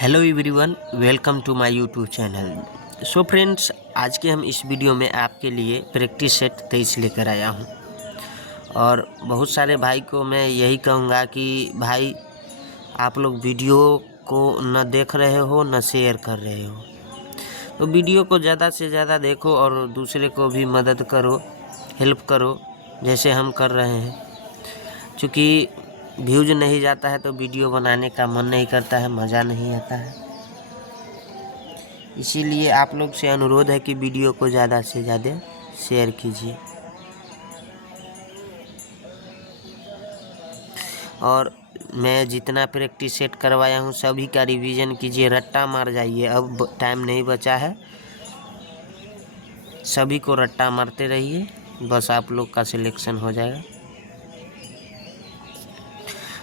Hello everyone, welcome to my YouTube channel. So friends, आज के हम इस वीडियो में आपके लिए प्रैक्टिस सेट 23 लेकर आया हूं। और बहुत सारे भाई को मैं यही कहूँगा कि भाई आप लोग वीडियो को न देख रहे हो न शेयर कर रहे हो, तो वीडियो को ज़्यादा से ज़्यादा देखो और दूसरे को भी मदद करो, हेल्प करो जैसे हम कर रहे हैं। क्योंकि व्यूज नहीं जाता है तो वीडियो बनाने का मन नहीं करता है, मज़ा नहीं आता है। इसीलिए आप लोग से अनुरोध है कि वीडियो को ज़्यादा से ज़्यादा शेयर कीजिए। और मैं जितना प्रैक्टिस सेट करवाया हूँ सभी का रिवीजन कीजिए, रट्टा मार जाइए। अब टाइम नहीं बचा है, सभी को रट्टा मारते रहिए, बस आप लोग का सिलेक्शन हो जाएगा।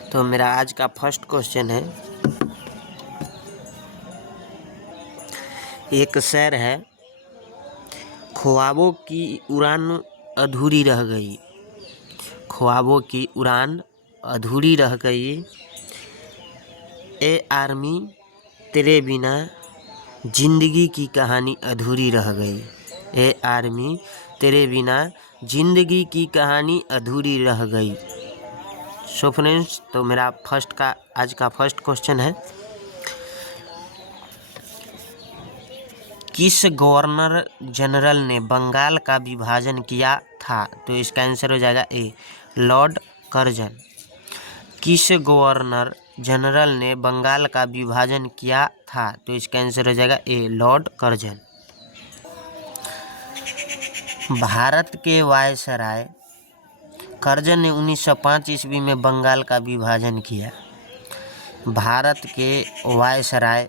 तो मेरा आज का फर्स्ट क्वेश्चन है, एक शेर है, ख्वाबों की उड़ान अधूरी रह गई, ख्वाबों की उड़ान अधूरी रह गई, ए आर्मी तेरे बिना जिंदगी की कहानी अधूरी रह गई, ए आर्मी तेरे बिना जिंदगी की कहानी अधूरी रह गई। सो फ्रेंड्स, तो मेरा आज का फर्स्ट क्वेश्चन है, किस गवर्नर जनरल ने बंगाल का विभाजन किया था? तो इसका आंसर हो जाएगा ए, लॉर्ड कर्जन। किस गवर्नर जनरल ने बंगाल का विभाजन किया था? तो इसका आंसर हो जाएगा ए, लॉर्ड कर्जन। भारत के वायसराय कर्जन ने 1905 ईस्वी में बंगाल का विभाजन किया। भारत के वायसराय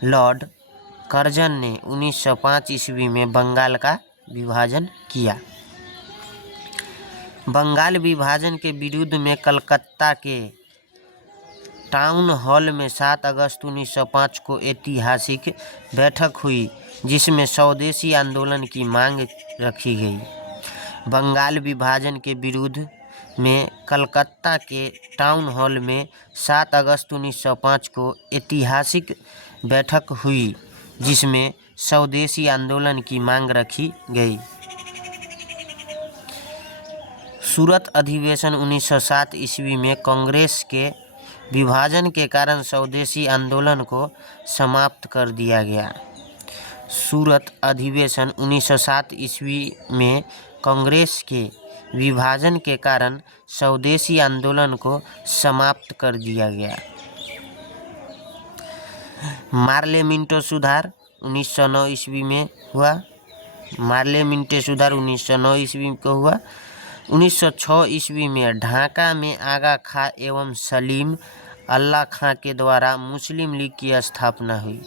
लॉर्ड कर्जन ने 1905 ईस्वी में बंगाल का विभाजन किया। बंगाल विभाजन के विरुद्ध में कलकत्ता के टाउन हॉल में 7 अगस्त 1905 को ऐतिहासिक बैठक हुई, जिसमें स्वदेशी आंदोलन की मांग रखी गई। बंगाल विभाजन के विरुद्ध में कलकत्ता के टाउन हॉल में 7 अगस्त 1905 को ऐतिहासिक बैठक हुई, जिसमें स्वदेशी आंदोलन की मांग रखी गई। सूरत अधिवेशन 1907 ईस्वी में कांग्रेस के विभाजन के कारण स्वदेशी आंदोलन को समाप्त कर दिया गया। सूरत अधिवेशन 1907 ईस्वी में कांग्रेस के विभाजन के कारण स्वदेशी आंदोलन को समाप्त कर दिया गया। मार्ले मिंटो सुधार 1909 ईस्वी में हुआ। मार्ले मिंटो सुधार 1909 ईस्वी को हुआ। 1906 ईस्वी में ढाका में आगा खां एवं सलीम अल्लाह खां के द्वारा मुस्लिम लीग की स्थापना हुई।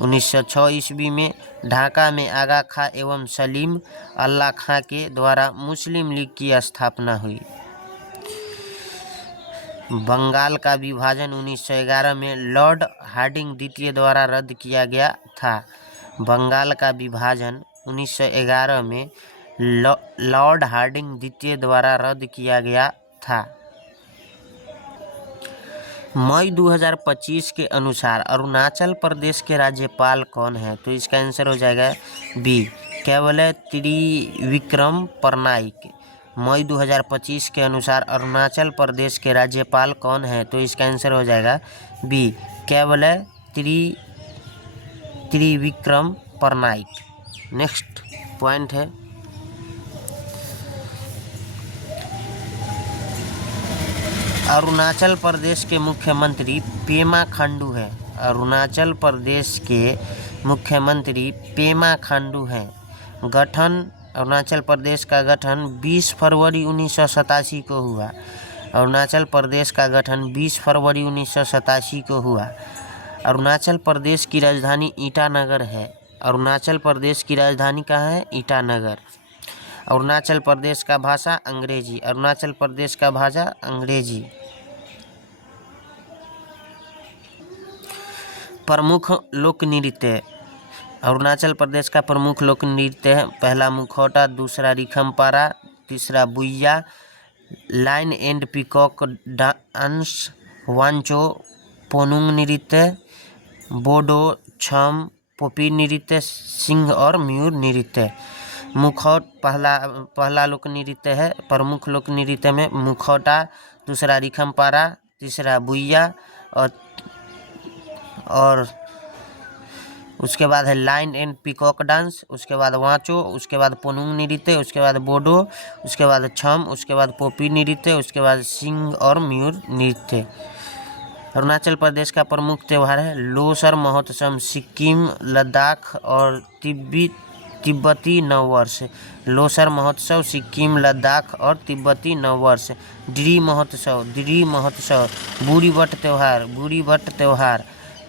1906 ईस्वी में ढाका में आगा खां एवं सलीम अल्लाह खां के द्वारा मुस्लिम लीग की स्थापना हुई। बंगाल का विभाजन 1911 में लॉर्ड हार्डिंग द्वितीय द्वारा रद्द किया गया था। बंगाल का विभाजन 1911 में लॉर्ड हार्डिंग द्वितीय द्वारा रद्द किया गया था। मई 2025 के अनुसार अरुणाचल प्रदेश के राज्यपाल कौन है? तो इसका आंसर हो जाएगा बी, केवल त्रिविक्रम परनाइक। मई 2025 के अनुसार अरुणाचल प्रदेश के राज्यपाल कौन है? तो इसका आंसर हो जाएगा बी, केवल त्रिविक्रम परनाइक। नेक्स्ट पॉइंट है, अरुणाचल प्रदेश के मुख्यमंत्री पेमा खांडू है। अरुणाचल प्रदेश के मुख्यमंत्री पेमा खांडू हैं। गठन अरुणाचल प्रदेश का गठन 20 फरवरी 1987 को हुआ। अरुणाचल प्रदेश का गठन 20 फरवरी 1987 को हुआ। अरुणाचल प्रदेश की राजधानी ईटानगर है। अरुणाचल प्रदेश की राजधानी कहाँ है? ईटानगर। अरुणाचल प्रदेश का भाषा अंग्रेजी। अरुणाचल प्रदेश का भाषा अंग्रेजी। प्रमुख लोक नृत्य, अरुणाचल प्रदेश का प्रमुख लोक नृत्य है, पहला मुखौटा, दूसरा रिखमपारा, तीसरा Buiya, lion and peacock dance, Wancho Ponung नृत्य, बोडो, छम, पोपी नृत्य, सिंह और मयूर नृत्य। मुखौट पहला लोक नृत्य है। प्रमुख लोक नृत्य में मुखौटा, दूसरा रिखमपारा, तीसरा बुइया और उसके बाद है लाइन एंड पीकॉक डांस, उसके बाद वांचो, उसके बाद पोनुंग नृत्य, उसके बाद बोडो, उसके बाद छम, उसके बाद पोपी नृत्य, उसके बाद सिंह और मयूर नृत्य। अरुणाचल प्रदेश का प्रमुख त्यौहार है लोसर महोत्सव। सिक्किम, लद्दाख और तिब्बती नववर्ष। लोसर महोत्सव, सिक्किम, लद्दाख और तिब्बती नववर्ष। ड्री महोत्सव। बूढ़ी भट्ट त्यौहार।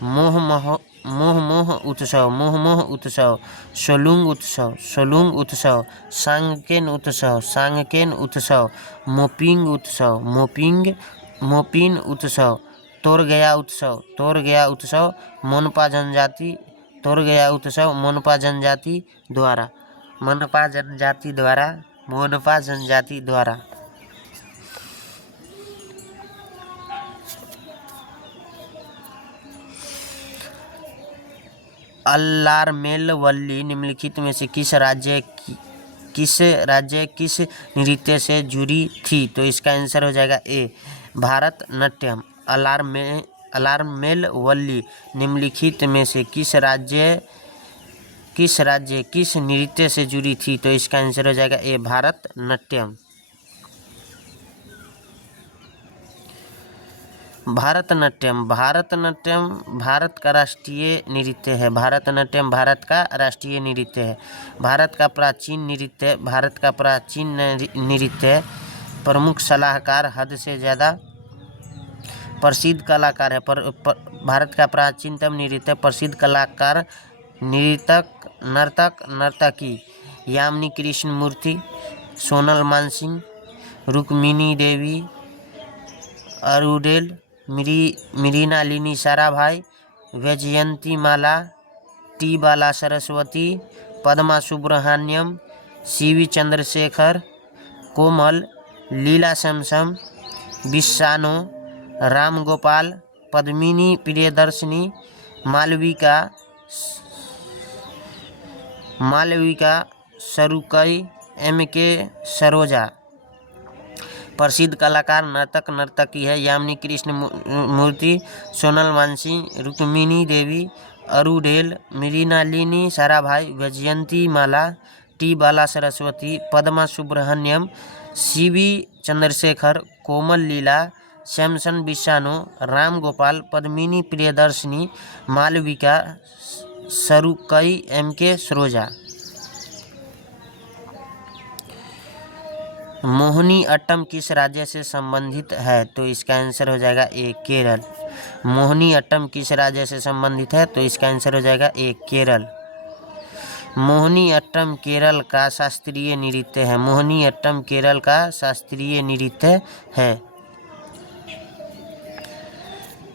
मोह उत्सव। सोलुंग उत्सव। सांगकेन उत्सव। मोपिन उत्सव। तोरगया उत्सव मोनपा जनजाति द्वारा। अल्लारमेल वल्ली निम्नलिखित में से किस नृत्य से जुड़ी थी? तो इसका आंसर हो जाएगा ए, भारतनाट्यम। अलारमेल वल्ली निम्नलिखित में से किस नृत्य से जुड़ी थी? तो इसका आंसर हो जाएगा ए, भारतनाट्यम। भारतनाट्यम भारत का राष्ट्रीय नृत्य है। भारतनाट्यम भारत का राष्ट्रीय नृत्य है। भारत का प्राचीन नृत्य प्रमुख सलाहकार हद से ज़्यादा प्रसिद्ध कलाकार है। भारत का प्राचीनतम नृत्य प्रसिद्ध कलाकार नर्तकी यामिनी कृष्णमूर्ति, सोनल मानसिंह, रुक्मिणी देवी, अरुडेल, मृणालिनी साराभाई, वैजयंतीमाला, टी बाला सरस्वती, पद्मा सुब्रह्मण्यम, सीवी चंद्रशेखर, कोमल, लीला सैमसम, बिस्सानो, राम गोपाल, पद्मिनी प्रियदर्शनी, मालविका सरुकई, M.K. सरोजा। प्रसिद्ध कलाकार नर्तकी है यामिनी कृष्णमूर्ति, सोनल मानसिंह, रुक्मिणी देवी, अरुडेल, मृणालिनी साराभाई, वैजयंतीमाला, टी बाला सरस्वती, पद्मा सुब्रह्मण्यम, सीवी चंद्रशेखर, कोमल, लीला सैमसन, बिस्सानो, राम गोपाल, पद्मिनी प्रियदर्शनी, मालविका सरुकई, M.K. सरोजा। मोहिनी अट्टम किस राज्य से संबंधित है? तो इसका आंसर हो जाएगा ए, केरल। मोहिनी अट्टम किस राज्य से संबंधित है? तो इसका आंसर हो जाएगा ए, केरल। मोहिनी अट्टम केरल का शास्त्रीय नृत्य है। मोहिनी अट्टम केरल का शास्त्रीय नृत्य है।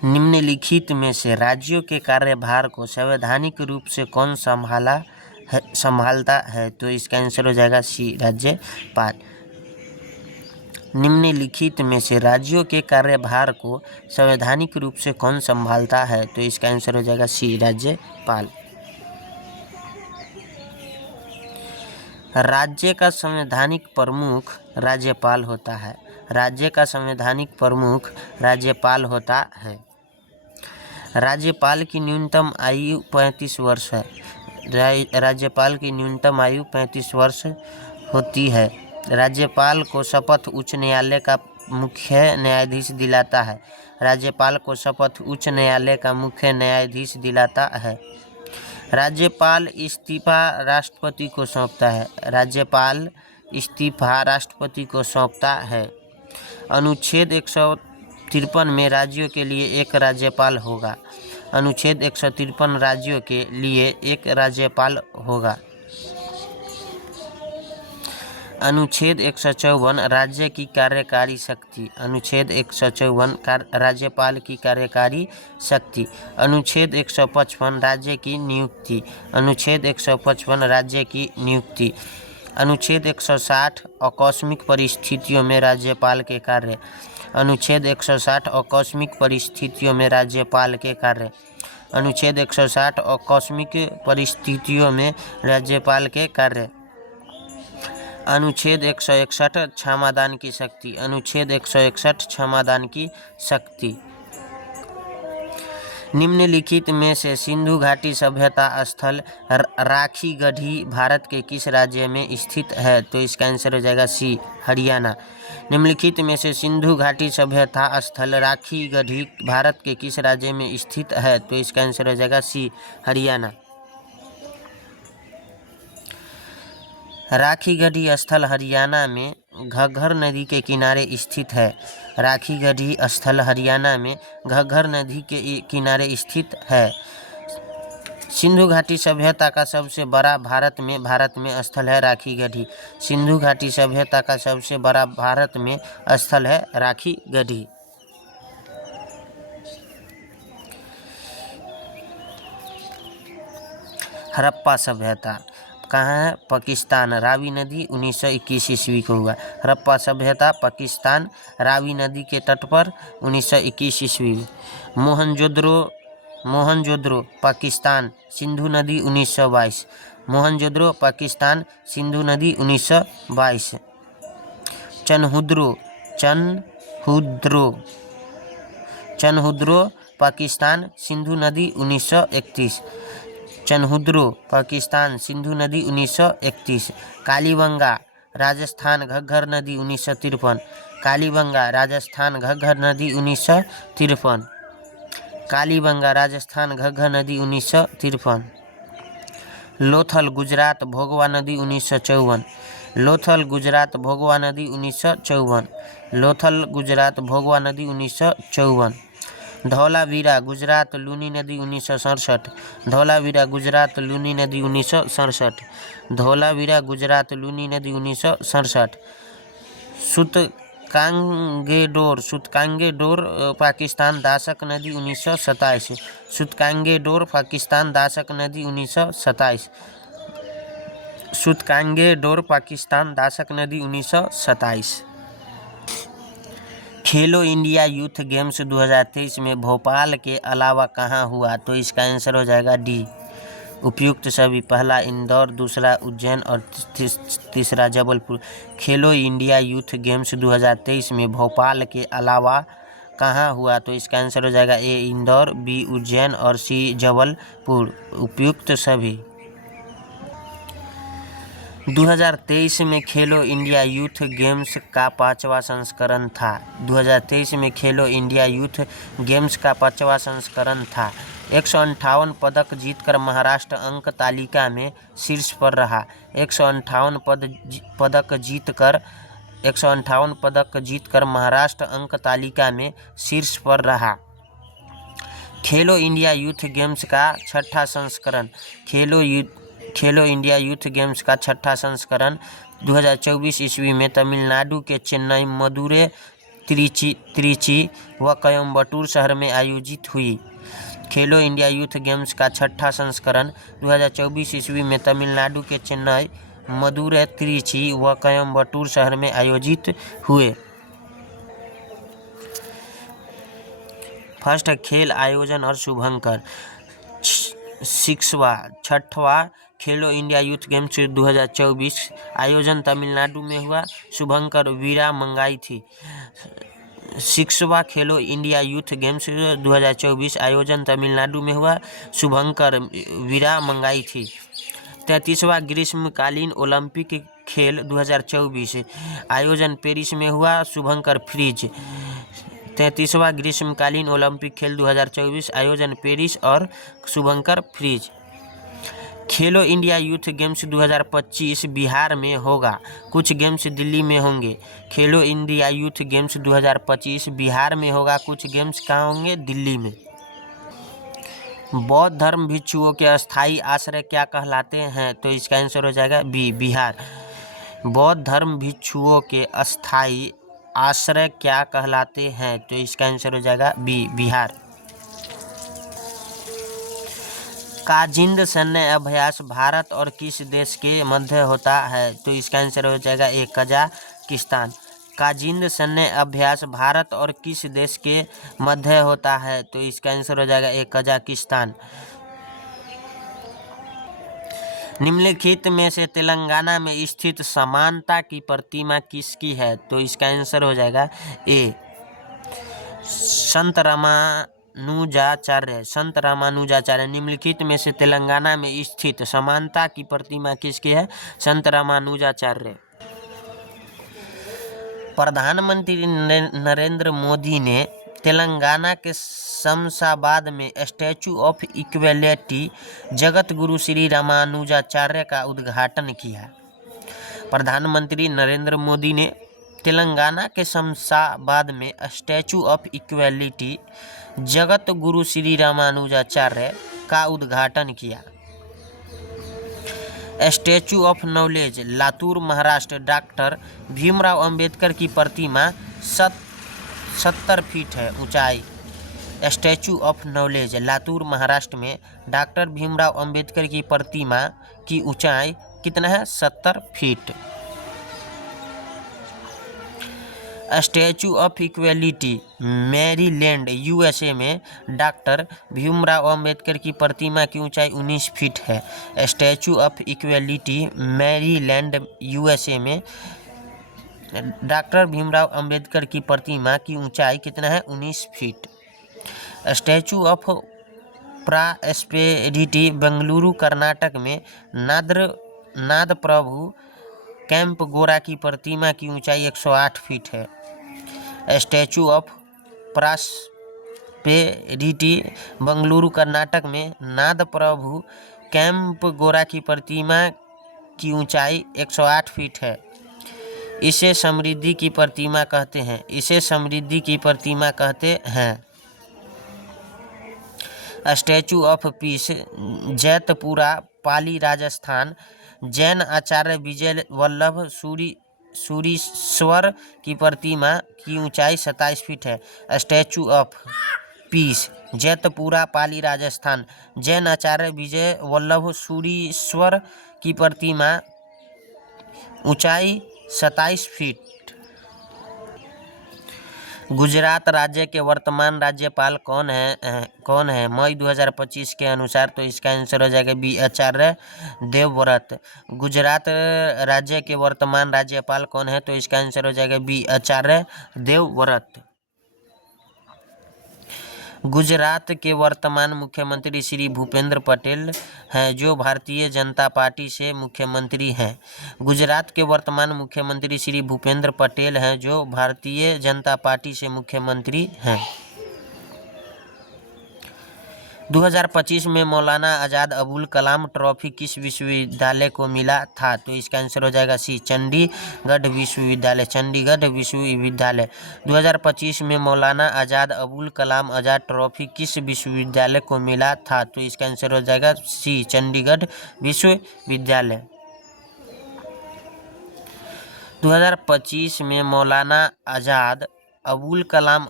निम्नलिखित में से राज्यों के कार्यभार को संवैधानिक रूप से कौन संभालता है? तो इसका आंसर हो जाएगा सी, राज्यपाल। निम्नलिखित में से राज्यों के कार्यभार को संवैधानिक रूप से कौन संभालता है? तो इसका आंसर हो जाएगा सी, राज्यपाल। राज्य का संवैधानिक प्रमुख राज्यपाल होता है। राज्य का संवैधानिक प्रमुख राज्यपाल होता है। राज्यपाल की न्यूनतम आयु 35 वर्ष है। राज्यपाल की न्यूनतम आयु 35 वर्ष होती है। राज्यपाल को शपथ उच्च न्यायालय का मुख्य न्यायाधीश दिलाता है। राज्यपाल को शपथ उच्च न्यायालय का मुख्य न्यायाधीश दिलाता है। राज्यपाल इस्तीफा राष्ट्रपति को सौंपता है। राज्यपाल इस्तीफा राष्ट्रपति को सौंपता है। अनुच्छेद 153 में राज्यों के लिए एक राज्यपाल होगा। अनुच्छेद 153 राज्यों के लिए एक राज्यपाल होगा। अनुच्छेद 154 राज्य की कार्यकारी शक्ति। अनुच्छेद 154 राज्यपाल की कार्यकारी शक्ति। अनुच्छेद 155 राज्य की नियुक्ति। अनुच्छेद 155 राज्य की नियुक्ति। अनुच्छेद 160 आकस्मिक परिस्थितियों में राज्यपाल के कार्य। अनुच्छेद 160 आकस्मिक परिस्थितियों में राज्यपाल के कार्य। अनुच्छेद 160 आकस्मिक परिस्थितियों में राज्यपाल के कार्य। अनुच्छेद 161 क्षमादान की शक्ति। अनुच्छेद 161 क्षमादान की शक्ति। निम्नलिखित में से सिंधु घाटी सभ्यता स्थल राखी गढ़ी भारत के किस राज्य में स्थित है? तो इसका आंसर हो जाएगा सी, हरियाणा। निम्नलिखित में से सिंधु घाटी सभ्यता स्थल राखी गढ़ी भारत के किस राज्य में स्थित है? तो इसका आंसर हो जाएगा सी, हरियाणा। राखी गढ़ी स्थल हरियाणा में घग्गर नदी के किनारे स्थित है। राखी गढ़ी स्थल हरियाणा में घग्गर नदी के किनारे स्थित है। सिंधु घाटी सभ्यता का सबसे बड़ा भारत में स्थल है राखी गढ़ी। सिंधु घाटी सभ्यता का सबसे बड़ा भारत में स्थल है राखी गढ़ी। हड़प्पा सभ्यता कहाँ है? पाकिस्तान। रावी नदी 1921 ईस्वी को हुआ। हड़प्पा सभ्यता पाकिस्तान, रावी नदी के तट पर 1921 ईस्वी। मोहनजोदड़ो पाकिस्तान, सिंधु नदी 1922। मोहनजोदड़ो पाकिस्तान, सिंधु नदी 1922। चनहुद्रो पाकिस्तान, सिंधु नदी 1931। चनहुद्रो पाकिस्तान, सिंधु नदी 1931। कालीबंगा राजस्थान, घग्गर नदी 1953। कालीबंगा राजस्थान, घग्गर नदी 1953। कालीबंगा राजस्थान, घग्गर नदी 1953। लोथल गुजरात, भोगवा नदी 1954। लोथल गुजरात, भोगवा नदी 1954। लोथल गुजरात, भोगवा नदी 1954। धौलावीरा गुजरात, लूनी नदी 1967। धौलावीरा गुजरात, लूनी नदी 1967। धौलावीरा गुजरात, लूनी नदी 1967। सुतकांगेडोर पाकिस्तान, दासक नदी 1927। सुतकांगेडोर पाकिस्तान, दासक नदी 1927। सुतकांगेडोर पाकिस्तान, दासक नदी 1927। खेलो इंडिया यूथ गेम्स 2023 में भोपाल के अलावा कहाँ हुआ? तो इसका आंसर हो जाएगा डी, उपयुक्त सभी। पहला इंदौर, दूसरा उज्जैन और तीसरा जबलपुर। खेलो इंडिया यूथ गेम्स 2023 में भोपाल के अलावा कहाँ हुआ? तो इसका आंसर हो जाएगा ए, इंदौर, बी, उज्जैन और सी, जबलपुर, उपयुक्त सभी। 2023 में खेलो इंडिया यूथ गेम्स का 5वां संस्करण था। 2023 में खेलो इंडिया यूथ गेम्स का 5वां संस्करण था। 158 पदक जीतकर महाराष्ट्र अंक तालिका में शीर्ष पर रहा। 158 पदक जीतकर महाराष्ट्र अंक तालिका में शीर्ष पर रहा। खेलो इंडिया यूथ गेम्स का 6ठा संस्करण। खेलो इंडिया यूथ गेम्स का 6ठा संस्करण 2024 ईस्वी में तमिलनाडु के चेन्नई, मदुरै, त्रिची व कोयम्बटूर शहर में आयोजित हुई। खेलो इंडिया यूथ गेम्स का 6ठा संस्करण 2024 ईस्वी में तमिलनाडु के चेन्नई, मदुरै, त्रिची व कोयम्बटूर शहर में आयोजित हुए। फर्स्ट, खेल आयोजन और शुभंकर। 6वां खेलो इंडिया यूथ गेम्स 2024 आयोजन तमिलनाडु में हुआ। शुभंकर वीरा मंगाई थी। 6वां खेलो इंडिया यूथ गेम्स 2024 आयोजन तमिलनाडु में हुआ। शुभंकर वीरा मंगाई थी। 33वां ग्रीष्मकालीन ओलंपिक खेल 2024 आयोजन पेरिस में हुआ। शुभंकर फ्रीज। 33वां ग्रीष्मकालीन ओलंपिक खेल 2024 आयोजन पेरिस और शुभंकर फ्रीज। खेलो इंडिया यूथ गेम्स 2025 बिहार में होगा, कुछ गेम्स दिल्ली में होंगे। खेलो इंडिया यूथ गेम्स 2025 बिहार में होगा, कुछ गेम्स कहाँ होंगे? दिल्ली में। बौद्ध धर्म भिक्षुओं के अस्थायी आश्रय क्या कहलाते हैं? तो इसका आंसर हो जाएगा बी, बिहार। बौद्ध धर्म भिक्षुओं के अस्थायी आश्रय क्या कहलाते हैं? तो इसका आंसर हो जाएगा बी, बिहार। काजिंद सैन्य अभ्यास भारत और किस देश के मध्य होता है? तो इसका आंसर हो जाएगा ए, कजाकिस्तान। काजिंद सैन्य अभ्यास भारत और किस देश के मध्य होता है? तो इसका आंसर हो जाएगा ए कजाकिस्तान। निम्नलिखित में से तेलंगाना में स्थित समानता की प्रतिमा किसकी है? तो इसका आंसर हो जाएगा ए संत रामानुजाचार्य। संत रामानुजाचार्य। निम्नलिखित में से तेलंगाना में स्थित समानता की प्रतिमा किसकी है? संत रामानुजाचार्य। प्रधानमंत्री नरेंद्र मोदी ने तेलंगाना के शमशाबाद में statue of equality Jagat Guru Shri Ramanujacharya का उद्घाटन किया। प्रधानमंत्री नरेंद्र मोदी ने तेलंगाना के शमशाबाद में statue of equality Jagat Guru Shri Ramanujacharya का उद्घाटन किया। Statue of knowledge Latur Maharashtra. Doctor Bhimrao Ambedkar की प्रतिमा 70 फीट है ऊंचाई। Statue of knowledge Latur Maharashtra में डॉक्टर भीमराव अंबेडकर की प्रतिमा की ऊंचाई कितना है? 70 feet. Statue of equality Maryland USA में डॉक्टर भीमराव अंबेडकर की प्रतिमा की ऊंचाई 19 फीट है। Statue of equality Maryland USA में डॉक्टर भीमराव अंबेडकर की प्रतिमा की ऊंचाई कितना है? 19 feet. Statue of prosperity Bengaluru Karnataka में नाद प्रभु कैंप गोरा की प्रतिमा की ऊंचाई 108 फीट है। Statue of prosperity Bengaluru Karnataka में नाद प्रभु कैंप गोरा की प्रतिमा की ऊंचाई 108 फीट है। इसे समृद्धि की प्रतिमा कहते हैं। इसे समृद्धि की प्रतिमा कहते हैं। स्टैचू ऑफ पीस जैतपुरा पाली राजस्थान। जैन आचार्य विजय वल्लभ सूरीश्वर की प्रतिमा की ऊंचाई 27 फीट है। स्टैचू ऑफ पीस जैतपुरा पाली राजस्थान। जैन आचार्य विजय वल्लभ सूरीश्वर की प्रतिमा ऊंचाई 27 फीट। गुजरात राज्य के वर्तमान राज्यपाल कौन है मई 2025 के अनुसार? तो इसका आंसर हो जाएगा बी आचार्य देवव्रत। गुजरात राज्य के वर्तमान राज्यपाल कौन है? तो इसका आंसर हो जाएगा बी आचार्य देवव्रत। गुजरात के वर्तमान मुख्यमंत्री श्री भूपेंद्र पटेल हैं जो भारतीय जनता पार्टी से मुख्यमंत्री हैं। गुजरात के वर्तमान मुख्यमंत्री श्री भूपेंद्र पटेल हैं जो भारतीय जनता पार्टी से मुख्यमंत्री हैं। 2025 में मौलाना आज़ाद अबुल कलाम ट्रॉफी किस विश्वविद्यालय को मिला था? तो इसका आंसर हो जाएगा सी चंडीगढ़ विश्वविद्यालय। चंडीगढ़ विश्वविद्यालय। 2025 में मौलाना आज़ाद अबुल कलाम आज़ाद ट्रॉफी किस विश्वविद्यालय को मिला था? तो इसका आंसर हो जाएगा सी चंडीगढ़ विश्वविद्यालय। 2025 में मौलाना आज़ाद अबुल कलाम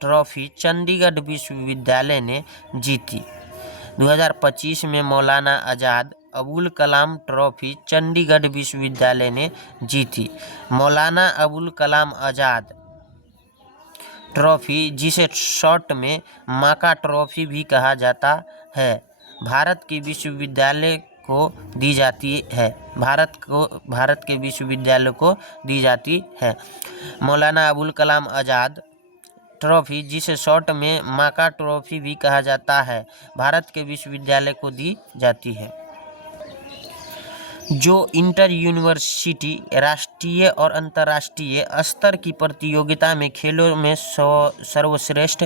ट्रॉफी चंडीगढ़ विश्वविद्यालय ने जीती। 2025 में मौलाना आज़ाद अबुल कलाम ट्रॉफी चंडीगढ़ विश्वविद्यालय ने जीती। मौलाना अबुल कलाम आज़ाद ट्रॉफी जिसे शॉर्ट में माका ट्रॉफी भी कहा जाता है भारत के विश्वविद्यालय को दी जाती है। भारत के विश्वविद्यालय को दी जाती है। मौलाना अबुल कलाम आज़ाद ट्रॉफी जिसे शॉर्ट में माका ट्रॉफी भी कहा जाता है भारत के विश्वविद्यालय को दी जाती है। जो इंटर यूनिवर्सिटी राष्ट्रीय और अंतर्राष्ट्रीय स्तर की प्रतियोगिता में खेलों में सर्वश्रेष्ठ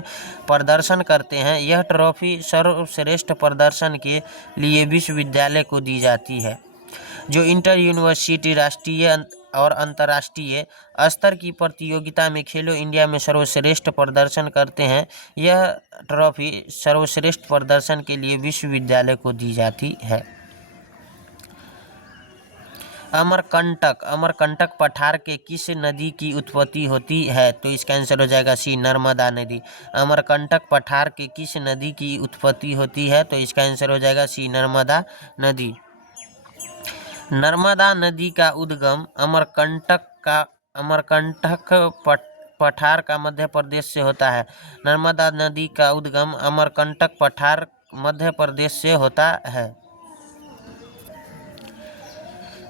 प्रदर्शन करते हैं यह ट्रॉफी सर्वश्रेष्ठ प्रदर्शन के लिए विश्वविद्यालय को दी जाती है। जो इंटर यूनिवर्सिटी राष्ट्रीय और अंतर्राष्ट्रीय स्तर की प्रतियोगिता में खेलो इंडिया में सर्वश्रेष्ठ प्रदर्शन करते हैं यह ट्रॉफी सर्वश्रेष्ठ प्रदर्शन के लिए विश्वविद्यालय को दी जाती है। अमरकंटक पठार के किस नदी की उत्पत्ति होती है? तो इसका आंसर हो जाएगा सी नर्मदा नदी। अमरकंटक पठार के किस नदी की उत्पत्ति होती है? तो इसका आंसर हो जाएगा सी नर्मदा नदी। नर्मदा नदी का उद्गम अमरकंटक अमरकंटक पठार का मध्य प्रदेश से होता है। नर्मदा नदी का उद्गम अमरकंटक पठार मध्य प्रदेश से होता है।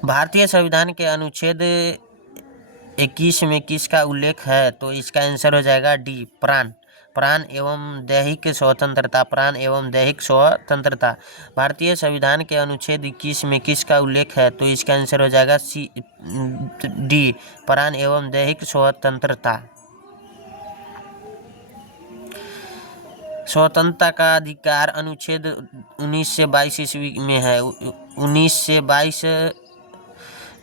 भारतीय संविधान के अनुच्छेद 21 में किसका उल्लेख है? तो इसका आंसर हो जाएगा डी, प्राण। प्राण एवं दैहिक स्वतंत्रता, प्राण एवं दैहिक स्वतंत्रता। भारतीय संविधान के अनुच्छेद 21 में किसका उल्लेख है? तो इसका आंसर हो जाएगा सी, डी, प्राण एवं दैहिक स्वतंत्रता। स्वतंत्रता का अधिकार अनुच्छेद 19 से 22 ईस्वी में है। 19 से 22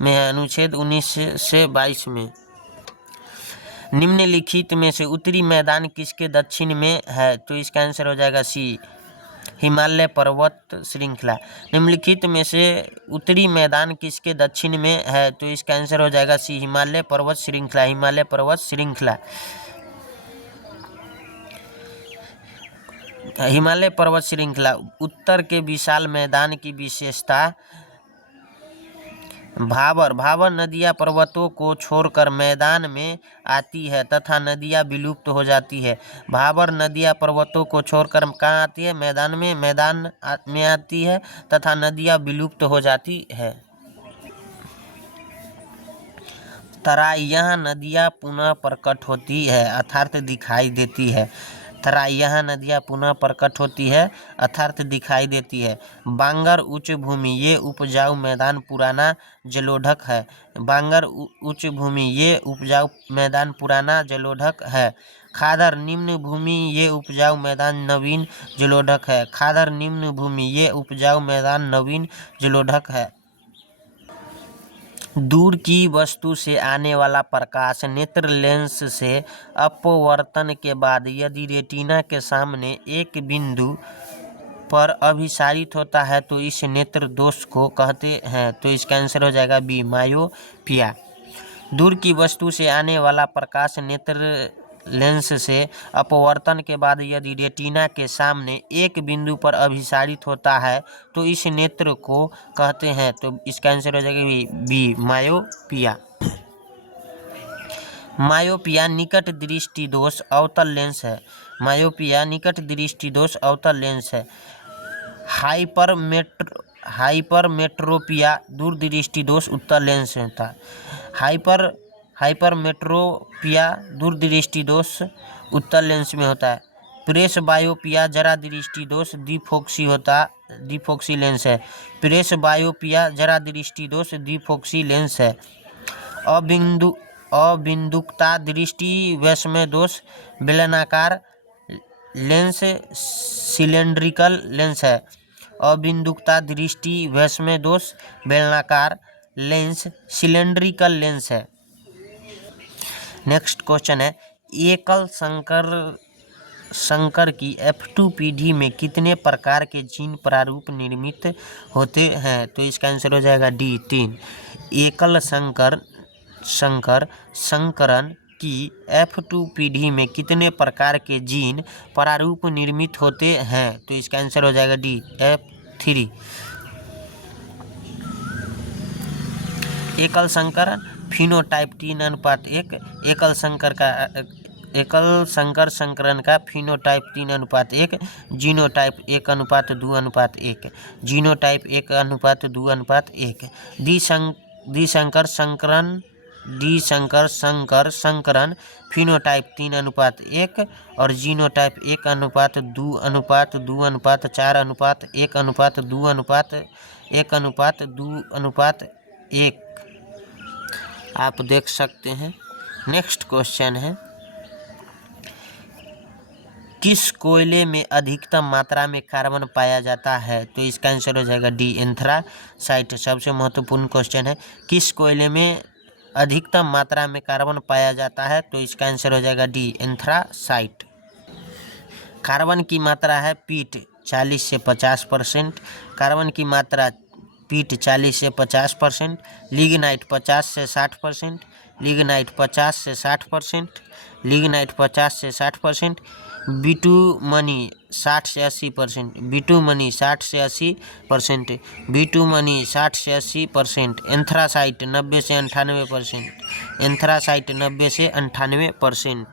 में है, अनुच्छेद 19 से 22 में। निम्नलिखित में से उत्तरी मैदान किसके दक्षिण में है? तो इसका आंसर हो जाएगा सी, हिमालय पर्वत श्रृंखला। निम्नलिखित में से उत्तरी मैदान किसके दक्षिण में है? तो इसका आंसर हो जाएगा सी, हिमालय पर्वत श्रृंखला, हिमालय पर्वत श्रृंखला। हिमालय पर्वत श्रृंखला उत्तर के विशाल मैदान की विशेषता। भाबर नदियाँ पर्वतों को छोड़कर मैदान में आती है तथा नदियाँ विलुप्त हो जाती है। भाबर नदियाँ पर्वतों को छोड़कर कहाँ आती है? मैदान में आती है तथा नदियाँ विलुप्त हो जाती है। तराइयाँ नदियाँ पुनः प्रकट होती है अर्थात दिखाई देती है। तराइयाँ नदियाँ पुनः प्रकट होती है अर्थात दिखाई देती है। बांगर उच्च भूमि ये उपजाऊ मैदान पुराना जलोढ़क है। बांगर उच्च भूमि ये उपजाऊ मैदान पुराना जलोढ़क है। खादर निम्न भूमि ये उपजाऊ मैदान नवीन जलोढ़क है। खादर निम्न भूमि ये उपजाऊ मैदान नवीन जलोढ़क है। दूर की वस्तु से आने वाला प्रकाश नेत्र लेंस से अपवर्तन के बाद यदि रेटिना के सामने एक बिंदु पर अभिसारित होता है तो इस नेत्र दोष को कहते हैं। तो इसका आंसर हो जाएगा बी, मायोपिया। दूर की वस्तु से आने वाला प्रकाश नेत्र लेंस से अपवर्तन के बाद यदि रेटिना के सामने एक बिंदु पर अभिसारित होता है तो इस नेत्र को कहते हैं। तो इसका आंसर हो जाएगा बी, मायोपिया। मायोपिया निकट दृष्टि दोष अवतल लेंस है। मायोपिया निकट दृष्टि दोष अवतल लेंस है। हाइपरमेट्रोपिया दूरदृष्टि दोष उत्तल लेंस होता है। हाइपरमेट्रोपिया दूरदृष्टि दोष उत्तल लेंस में होता है। प्रेसबायोपिया जरा दृष्टि दोष डिफोक्सी लेंस है। प्रेसबायोपिया जरा दृष्टि दोष डिफोक्सी लेंस है। अबिंदुकता दृष्टि वैषम्य दोष बेलनाकार लेंस सिलेंड्रिकल लेंस है। अबिंदुकता दृष्टि वैषम्य दोष बेलनाकार लेंस सिलेंड्रिकल लेंस है। नेक्स्ट क्वेश्चन है, एकल संकर की F2 पीढ़ी में कितने प्रकार के जीन प्रारूप निर्मित होते हैं? तो इसका आंसर हो जाएगा डी, 3। एकल संकरण की F2 पीढ़ी में कितने प्रकार के जीन प्रारूप निर्मित होते हैं? तो इसका आंसर हो जाएगा डी, F3। एकल संकर फिनोटाइप 3:1। एकल संकर संकरण का फिनोटाइप 3:1। जीनोटाइप 1:2:1। जीनोटाइप 1:2:1। द्विसंकर संकरण फिनोटाइप 3:1 और जीनोटाइप 1:2:4:1:2:1:1:2:1। आप देख सकते हैं। नेक्स्ट क्वेश्चन है, किस कोयले में अधिकतम मात्रा में कार्बन पाया जाता है? तो इसका आंसर हो जाएगा डी, एंथ्रासाइट। सबसे महत्वपूर्ण क्वेश्चन है, किस कोयले में अधिकतम मात्रा में कार्बन पाया जाता है? तो इसका आंसर हो जाएगा डी, एंथ्रासाइट। कार्बन की मात्रा है पीट 40 से 50%। कार्बन की मात्रा पीट 40 से 50%। लिग्नाइट 50 से 60%। लिग्नाइट 50 से 60%। लिग्नाइट 50 से 60%। बिटुमनी 60 से 80%, बिटुमनी 60 से 80%, बिटुमनी 60 से 80%, एंथ्रासाइट 90 से 98%, एंथ्रासाइट 90 से 98%।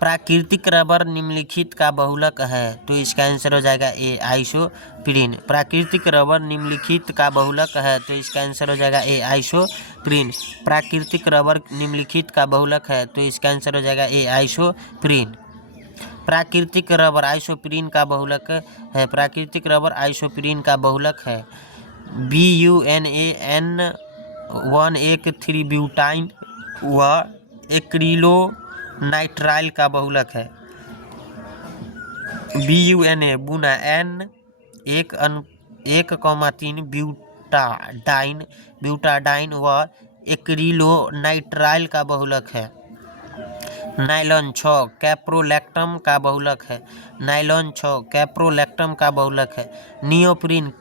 प्राकृतिक रबर निम्नलिखित का बहुलक है, तो इसका आंसर हो जाएगा ए आइसोप्रीन। प्राकृतिक रबर निम्नलिखित का बहुलक है, तो इसका आंसर हो जाएगा ए आइसोप्रीन। प्राकृतिक रबर निम्नलिखित का बहुलक है, तो इसका आंसर हो जाएगा ए आइसोप्रीन। प्राकृतिक रबर आइसोप्रीन का बहुलक है, प्राकृतिक रबर आइसोप्रीन का बहुलक है। BUNAN 1 ब्यूटाइन व एक्रिलोनाइट्राइल का बहुलक है। BUNA बुना N 1,3 ब्यूटाडाइन व एक्रिलोनाइट्राइल का बहुलक है। नाइलॉन 6 कैप्रोलैक्टम का बहुलक है। नाइलॉन 6 कैप्रोलैक्टम का बहुलक है। नियोप्रीन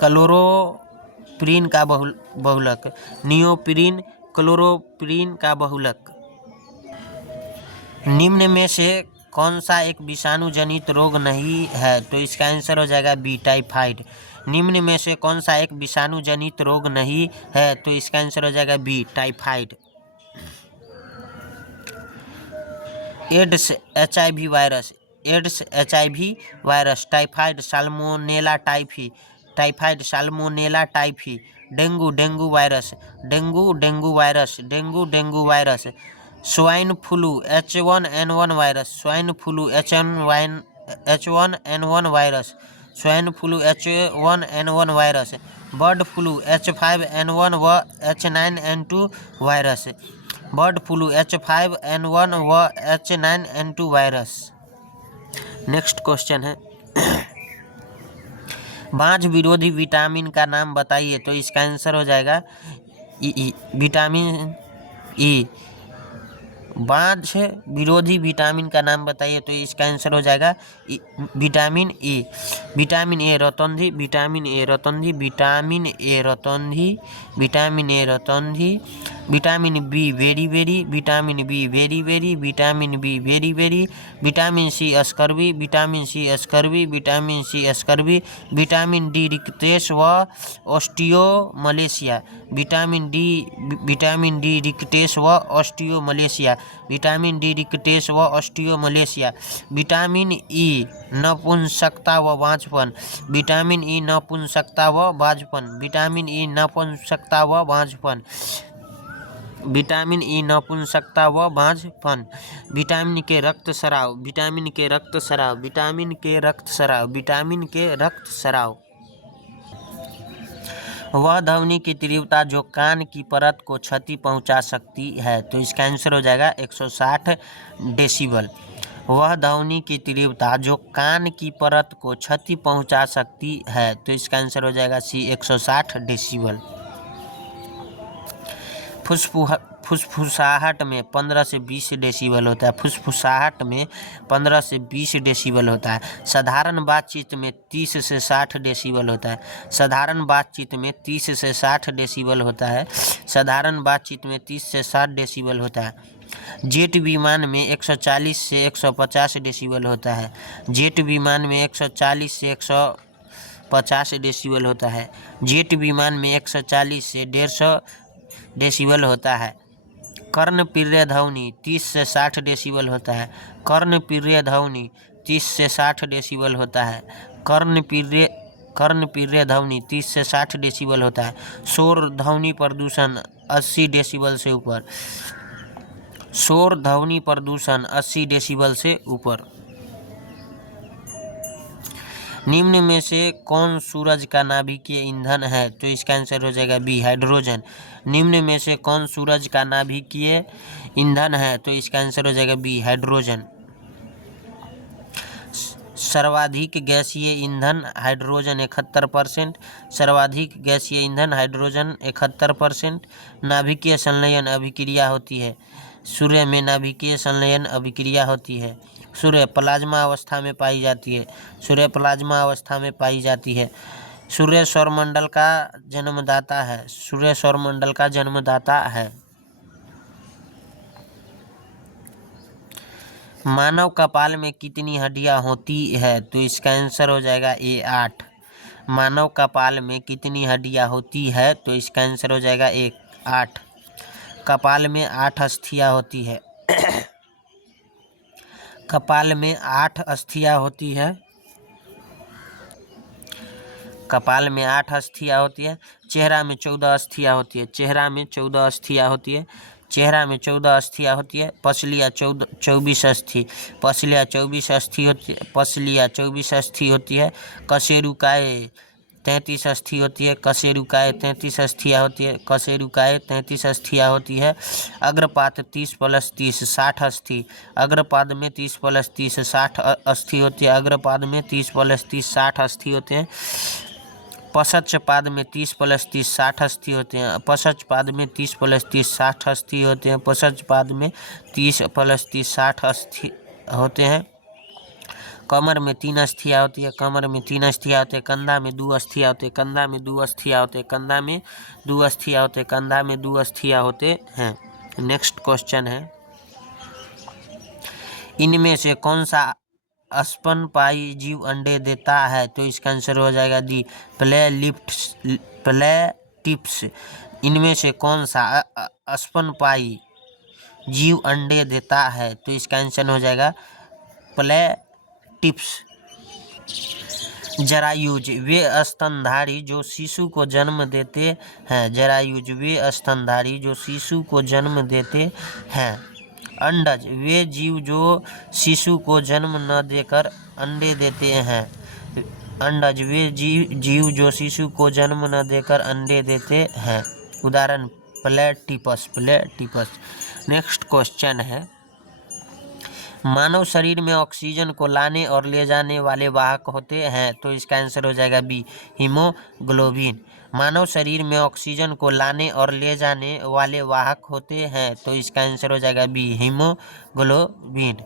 क्लोरोप्रीन का बहुलक। नियोप्रीन क्लोरोप्रीन का बहुलक। निम्न में से कौन सा एक विषाणु जनित रोग नहीं है, तो इसका आंसर हो जाएगा बी टाइफाइड। निम्न में से कौन सा एक विषाणु जनित रोग नहीं है, तो इसका आंसर हो जाएगा B typhoid. AIDS HIV virus, AIDS HIV virus, typhoid salmonella typhi, typhoid salmonella typhi, dengue virus, dengue virus, dengue virus, swine flu H1N1 virus, swine flu H1N1 virus, swine flu H1N1 virus, bird flu H5N1 व H9N2 virus, bird flu H5N1 व H9N2 virus. Next question है बांझ विरोधी vitamin का नाम बताइए, तो इसका आंसर हो जाएगा विटामिन ई। बांझ विरोधी विटामिन का नाम बताइए, तो इसका आंसर हो जाएगा विटामिन ए। विटामिन ए रतौंधी, विटामिन ए रतौंधी, विटामिन ए रतौंधी, विटामिन ए रतौंधी, विटामिन बी वेरी वेरी, विटामिन बी वेरी वेरी, विटामिन बी वेरी वेरी, vitamin C scurvy, vitamin C scurvy, vitamin C scurvy, vitamin D rickets व ऑस्टियोमलेशिया, विटामिन डी रिक्टेश व ऑस्टियोमलेशिया, विटामिन डी रिक्टेश व ऑस्टियोमलेशिया, विटामिन ई नपुंसकता व बांझपन, विटामिन ई नपुंसकता व बांझपन, विटामिन ई नपुंसकता व बांझपन, विटामिन ई नपुंसकता व बांझपन, विटामिन के रक्त स्राव, विटामिन के रक्त स्राव, विटामिन के रक्त स्राव, विटामिन के रक्त स्राव। वह ध्वनि की तीव्रता जो कान की परत को क्षति पहुंचा सकती है, तो इसका आंसर हो जाएगा 160 डेसिबल। वह ध्वनि की तीव्रता जो कान की परत को क्षति पहुंचा सकती है, तो इसका आंसर हो जाएगा सी 160 डेसिबल। फुसफुसाहट में 15 से 20 डेसिबल होता है। फुसफुसाहट में 15 से 20 डेसिबल होता है। साधारण बातचीत में 30 से 60 डेसिबल होता है। साधारण बातचीत में 30 से 60 डेसिबल होता है। साधारण बातचीत में 30 से 60 डेसिबल होता है। जेट विमान में 140 से 150 डेसिबल होता है। जेट विमान में 140 से 150 डेसिबल होता है। जेट विमान में 140 से 150 डेसिबल होता है। कर्णप्रिय ध्वनि 30 से 60 डेसिबल होता है। कर्णप्रिय ध्वनि 30 से 60 डेसिबल होता है। कर्णप्रिय ध्वनि 30 से 60 डेसिबल होता है। शोर ध्वनि प्रदूषण 80 डेसिबल से ऊपर। शोर ध्वनि प्रदूषण 80 डेसिबल से ऊपर। निम्न में से कौन सूरज का नाभिकीय ईंधन है, तो इसका आंसर हो जाएगा बी हाइड्रोजन। निम्न में से कौन सूरज का नाभिकीय ईंधन है, तो इसका आंसर हो जाएगा बी हाइड्रोजन। सर्वाधिक गैसीय ईंधन हाइड्रोजन 71%। सर्वाधिक गैसीय ईंधन हाइड्रोजन 71%। नाभिकीय संलयन अभिक्रिया होती है। सूर्य में नाभिकीय संलयन अभिक्रिया होती है। सूर्य प्लाज्मा अवस्था में पाई जाती है। सूर्य प्लाज्मा अवस्था में पाई जाती है। सूर्य सौरमंडल का जन्मदाता है। सूर्य सौरमंडल का जन्मदाता है। मानव कपाल में कितनी हड्डियां होती है? तो इसका आंसर हो जाएगा ए 8। मानव कपाल में कितनी हड्डियां होती है? तो इसका आंसर हो जाएगा ए 8। कपाल में 8 अस्थियां होती है। कपाल में 8 अस्थियां होती है। कपाल में 8 अस्थियां होती है। चेहरा में 14 अस्थियां होती है। चेहरा में 14 अस्थियां होती है। चेहरा में 14 अस्थियां होती है। पसलियाँ 24 अस्थि। पसलियाँ 24 अस्थि होती है। पसलियाँ 24 अस्थि होती है। कशेरुकाय 33 अस्थि होती है। कशेरुकाय 33 अस्थियाँ होती है। कशेरुकाय 33 अस्थियाँ होती है। अग्रपाद 30 + 30 60 अस्थि। अग्रपाद में 30 + 30 60 अस्थि होती है। अग्रपाद में 30 + 30 60 अस्थि होते हैं। पश्चपाद में 30 + 30 60 अस्थि होते हैं। पश्चपाद में 30 + 30 60 अस्थि होते हैं। पश्चपाद में 30 + 30 60 अस्थि होते हैं। कमर में 3 अस्थियाँ होती है। कमर में 3 अस्थियाँ होते हैं। कंधा में 2 अस्थियाँ होते हैं। कंधा में 2 अस्थियाँ होते हैं। कंधा में 2 अस्थियाँ होते हैं। कंधा में 2 अस्थियाँ होते हैं। नेक्स्ट क्वेश्चन है, इनमें से कौन सा स्तनपायी जीव अंडे देता है? तो इसका आंसर हो जाएगा दी प्लेटिप्स। इनमें से कौन सा स्तनपायी जीव अंडे देता है? तो इसका आंसर हो जाएगा प्लेटिप्स। जरायुज वे स्तनधारी जो शिशु को जन्म देते हैं। जरायुज वे स्तनधारी जो शिशु को जन्म देते हैं। अंडज वे जीव जो शिशु को जन्म न देकर अंडे देते हैं। अंडज वे जीव जो शिशु को जन्म न देकर अंडे देते हैं। उदाहरण प्लेटिपस। नेक्स्ट क्वेश्चन है, मानव शरीर में ऑक्सीजन को लाने और ले जाने वाले वाहक होते हैं। तो इसका आंसर हो जाएगा बी हीमोग्लोबिन। मानव शरीर में ऑक्सीजन को लाने और ले जाने वाले वाहक होते हैं। तो इसका आंसर हो जाएगा बी हीमोग्लोबिन।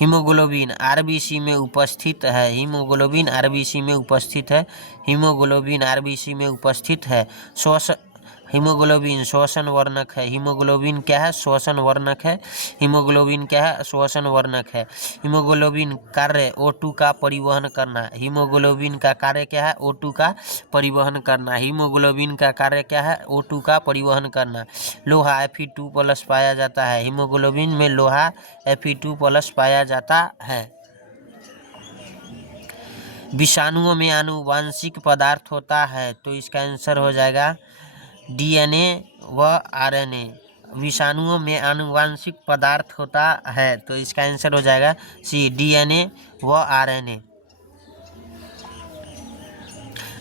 हीमोग्लोबिन आरबीसी में उपस्थित है। हीमोग्लोबिन आरबीसी में उपस्थित है। हीमोग्लोबिन आरबीसी में उपस्थित है। हीमोग्लोबिन श्वसन वर्णक है। हीमोग्लोबिन क्या है? श्वसन वर्णक है। हीमोग्लोबिन क्या है? श्वसन वर्णक है। हीमोग्लोबिन कार्य O2 का परिवहन करना। हीमोग्लोबिन का कार्य क्या है? O2 का परिवहन करना। हीमोग्लोबिन का कार्य क्या है? O2 का परिवहन करना। लोहा Fe2+ पाया जाता है। हीमोग्लोबिन में लोहा Fe2+ पाया जाता है। विषाणुओं में आनुवांशिक पदार्थ होता है। तो इसका आंसर हो जाएगा DNA व RNA। विषाणुओं में आनुवांशिक पदार्थ होता है। तो इसका आंसर हो जाएगा सी DNA व RNA।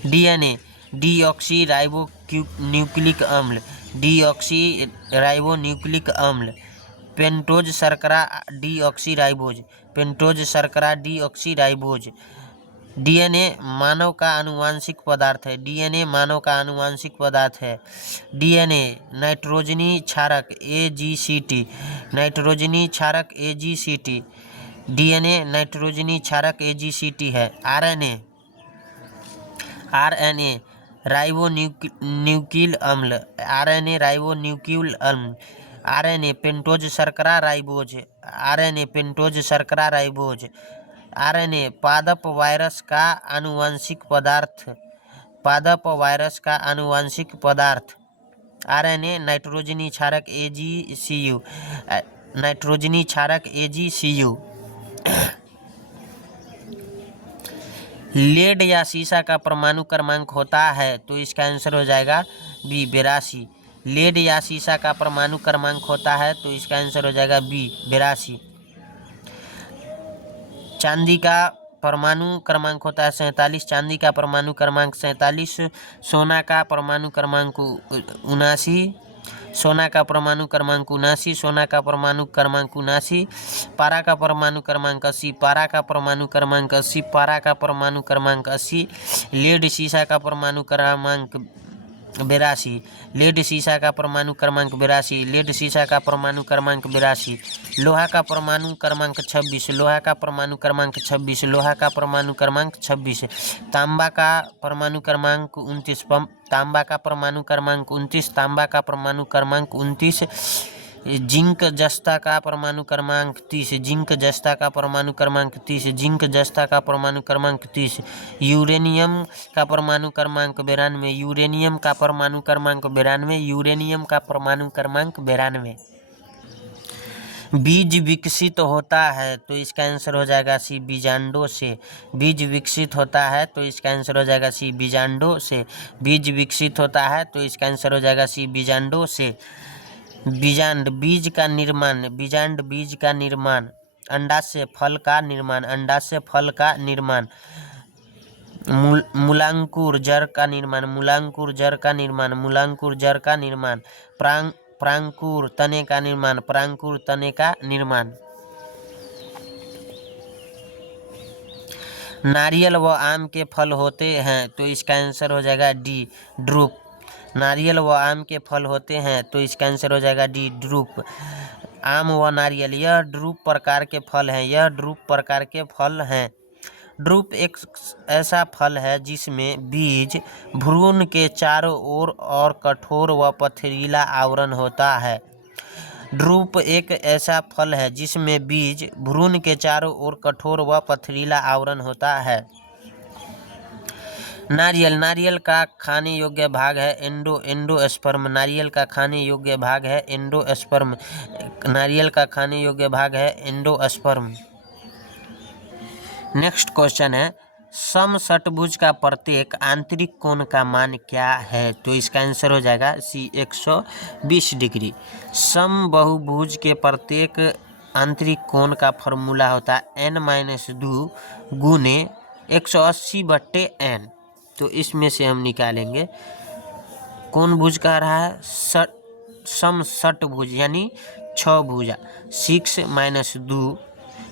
DNA deoxy ribo nucleic अम्ल। डीऑक्सी राइबो न्यूक्लिक अम्ल। पेंटोज शर्करा डीऑक्सी राइबोज। पेंटोज शर्करा डीऑक्सी राइबोज। DNA मानव का आनुवांशिक पदार्थ है। DNA मानव का आनुवांशिक पदार्थ है। DNA नाइट्रोजनी क्षारक AGCT। नाइट्रोजनी क्षारक AGCT। DNA नाइट्रोजनी क्षारक AGCT है। RNA राइबो न्यूक्लिक अम्ल। RNA राइबो न्यूक्लिक अम्ल। RNA पेंटोज शर्करा राइबोज। RNA पेंटोज शर्करा राइबोज। RNA पादप वायरस का आनुवांशिक पदार्थ। पादप वायरस का आनुवांशिक पदार्थ। RNA नाइट्रोजनी क्षारक AGCU। नाइट्रोजनी क्षारक AGCU। लेड या सीसा का परमाणु क्रमांक होता है। तो इसका आंसर हो जाएगा बी 82। लेड या सीसा का परमाणु क्रमांक होता है। तो इसका आंसर हो जाएगा बी 82। चांदी का परमाणु क्रमांक होता है 47। चांदी का परमाणु क्रमांक 47। सोना का परमाणु क्रमांक 79। सोना का परमाणु क्रमांक 79। सोना का परमाणु क्रमांक 79। पारा का परमाणु क्रमांक 80। पारा का परमाणु क्रमांक 80। पारा का परमाणु क्रमांक 80। लेड सीसा का परमाणु क्रमांक 82। लेड सीसा का परमाणु क्रमांक 82। लेड सीसा का परमाणु क्रमांक 82। लोहा का परमाणु क्रमांक 26। लोहा का परमाणु क्रमांक 26। लोहा का परमाणु क्रमांक 26। तांबा का परमाणु क्रमांक 29। तांबा का परमाणु क्रमांक 29। तांबा का परमाणु क्रमांक 29। जिंक जस्ता का परमाणु क्रमांक 30, जिंक जस्ता का परमाणु क्रमांक 30, जिंक जस्ता का परमाणु क्रमांक 30। यूरेनियम का परमाणु क्रमांक 92, यूरेनियम का परमाणु क्रमांक 92, यूरेनियम का परमाणु क्रमांक 92। बीज विकसित होता है तो इसका आंसर हो जाएगा सी, बीजांडों से। बीज विकसित होता है तो इसका आंसर हो जाएगा सी, बीजांडों से। बीज विकसित होता है तो इसका आंसर हो जाएगा सी, बीजांडों से। बीजांड बीज का निर्माण, बीजांड बीज का निर्माण। अंडाशय फल का निर्माण, अंडाशय फल का निर्माण। मूलांकुर जड़ का निर्माण, मूलांकुर जड़ का निर्माण, मूलांकुर जड़ का निर्माण। प्रांकुर तने का निर्माण, प्रांकुर तने का निर्माण। नारियल व आम के फल होते हैं तो इसका आंसर हो जाएगा डी, ड्रूप। नारियल व आम के फल होते हैं तो इसका आंसर हो जाएगा डी, ड्रूप। आम व नारियल यह ड्रूप प्रकार के फल हैं, यह ड्रूप प्रकार के फल हैं। ड्रूप एक ऐसा फल है जिसमें बीज भ्रूण के चारों ओर और कठोर व पथरीला आवरण होता है। ड्रूप एक ऐसा फल है जिसमें बीज भ्रूण के चारों ओर कठोर व पथरीला आवरण होता है। नारियल, नारियल का खाने योग्य भाग है एंडोस्पर्म। नारियल का खाने योग्य भाग है एंडोस्पर्म। नारियल का खाने योग्य भाग है एंडोस्पर्म। नेक्स्ट क्वेश्चन है, समषटभुज का प्रत्येक आंतरिक कोण का मान क्या है? तो इसका आंसर हो जाएगा सी, 120 डिग्री। समबाहुभुज के प्रत्येक आंतरिक कोण का फॉर्मूला होता है n-2 गुने 180/n। तो इसमें से हम निकालेंगे कौन भुज कह रहा है, समषटभुज यानी 6 भुजा। 6 - 2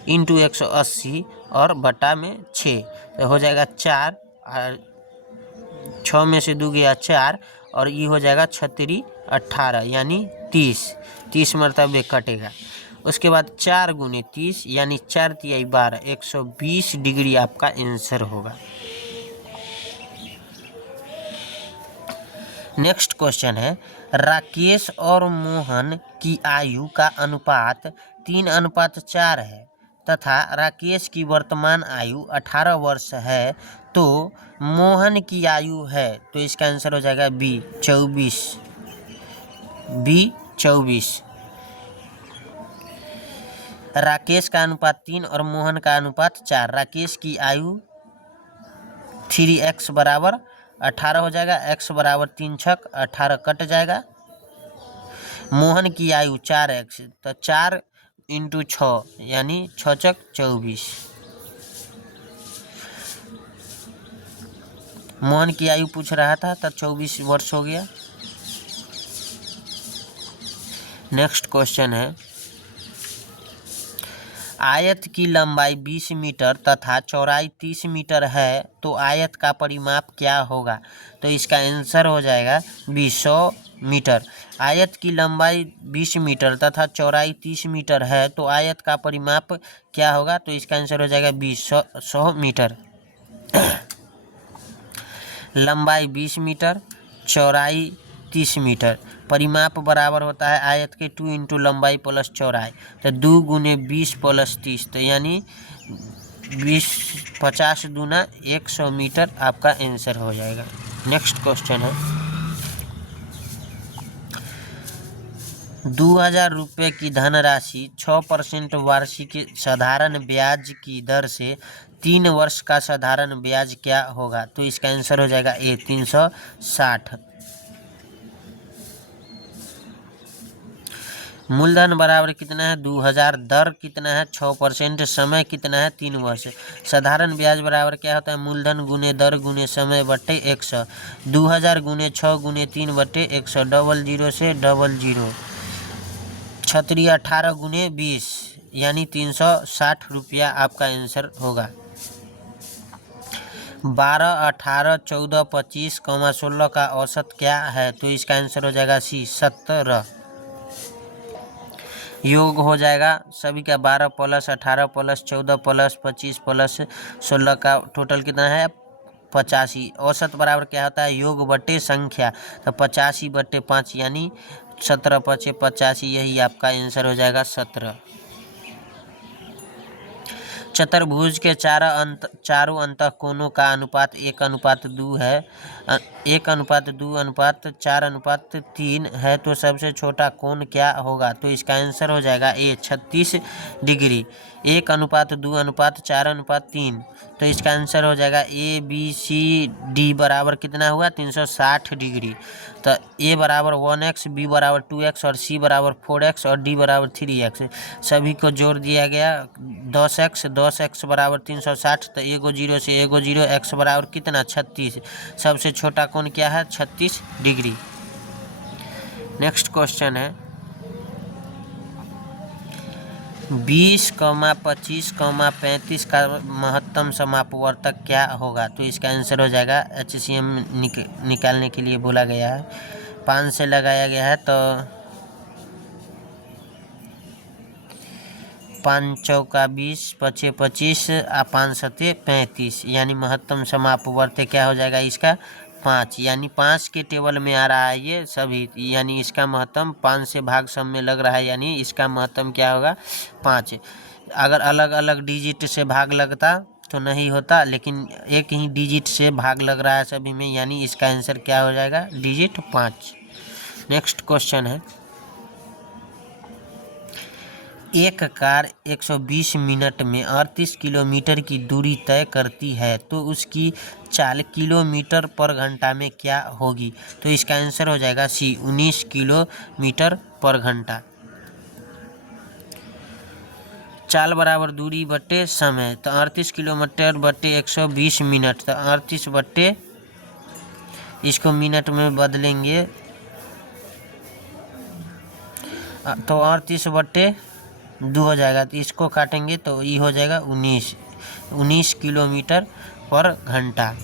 इंटू 180 और बटा में 6 तो हो जाएगा 4, और 6 में से 2 गया 4, और ये हो जाएगा 6×3 = 18 यानी 30 मरतबे कटेगा। उसके बाद 4 × 30 यानी 4×3 = 12, 120 डिग्री आपका आंसर होगा। नेक्स्ट क्वेश्चन है, राकेश और मोहन की आयु का अनुपात 3:4 है तथा राकेश की वर्तमान आयु 18 वर्ष है, तो मोहन की आयु है, तो इसका आंसर हो जाएगा बी, 24। बी, 24। राकेश का अनुपात 3 और मोहन का अनुपात 4। राकेश की आयु 3x = 18 हो जाएगा, x = 3 × 6 = 18 कट जाएगा। मोहन की आयु 4x, तो 4 × 6 यानी 6 × 24। मोहन की आयु पूछ रहा था तो 24 वर्ष हो गया। नेक्स्ट क्वेश्चन है, आयत की लंबाई 20 मीटर तथा चौड़ाई 30 मीटर है तो आयत का परिमाप क्या होगा? तो इसका आंसर हो जाएगा 100 मीटर। आयत की लंबाई 20 मीटर तथा चौड़ाई 30 मीटर है तो आयत का परिमाप क्या होगा? तो इसका आंसर हो जाएगा 100 मीटर। लंबाई 20 मीटर, चौड़ाई 30 मीटर, परिमाप बराबर होता है आयत के 2 × लंबाई + चौड़ाई, तो 2 × 20 + 30, तो यानी 50 दूना 100 मीटर आपका आंसर हो जाएगा। नेक्स्ट क्वेश्चन है, 2000 रुपये की धनराशि 6% वार्षिक साधारण ब्याज की दर से 3 वर्ष का साधारण ब्याज क्या होगा? तो इसका आंसर हो जाएगा ए, 360। मूलधन बराबर कितना है? 2000, दर कितना है? 6%, समय कितना है? 3 वर्ष। साधारण ब्याज बराबर क्या होता है? मूलधन गुने दर गुने समय बटे 100। 2000 × 6 × 3 बटे 100, 00 से 00, 6×3 = 18 × 20 यानी 360 रुपया आपका आंसर होगा। 12, 18, 14, 25, 16 का औसत क्या है? तो इसका आंसर हो जाएगा सी, 17। योग हो जाएगा सभी का 12 + 18 + 14 + 25 + 16 का टोटल कितना है? 85। औसत बराबर क्या होता है? योग बटे संख्या, तो 85/5 यानी 17 पचे 85, यही आपका आंसर हो जाएगा 17। चतुर्भुज के चारों अंतःकोणों का अनुपात 1:2 है, 1:2:4:3 है, तो सबसे छोटा कोण क्या होगा? तो इसका आंसर हो जाएगा ए 36 डिग्री। 1:2:4:3, तो इसका आंसर हो जाएगा ए बी सी डी बराबर कितना हुआ? 360 डिग्री। तो ए बराबर 1x, बी बराबर 2x और सी बराबर 4x और डी बराबर 3x, सभी को जोड़ दिया गया। 10x बराबर 360, तो एगो 0 से एगो 0, x बराबर कितना? 36। सबसे छोटा कोण क्या है? 36 डिग्री। नेक्स्ट क्वेश्चन है 20, 25, 35 का महत्तम समापवर्तक क्या होगा? तो इसका आंसर हो जाएगा HCM निकालने के लिए बोला गया है। 5 से लगाया गया है, तो 5 चौका 20, 5 25 और 5 सते 35, यानी महत्तम समापवर्तक क्या हो जाएगा इसका? 5, यानी 5 के टेबल में आ रहा है ये सभी, यानी इसका महत्तम 5 से भाग सब में लग रहा है, यानी इसका महत्तम क्या होगा? 5। अगर अलग अलग डिजिट से भाग लगता तो नहीं होता, लेकिन एक ही डिजिट से भाग लग रहा है सभी में, यानी इसका आंसर क्या हो जाएगा? डिजिट 5। नेक्स्ट क्वेश्चन है एक कार 120 मिनट में 38 किलोमीटर की दूरी तय करती है, तो उसकी चाल किलोमीटर पर घंटा में क्या होगी? तो इसका आंसर हो जाएगा सी 19 किलोमीटर पर घंटा। चाल बराबर दूरी बटे समय, तो 38 किलोमीटर बटे 120 मिनट, तो 38 बटे, इसको मिनट में बदलेंगे तो 38 बटे 2 हो जाएगा, तो इसको काटेंगे तो ये हो जाएगा 19 किलोमीटर पर घंटा।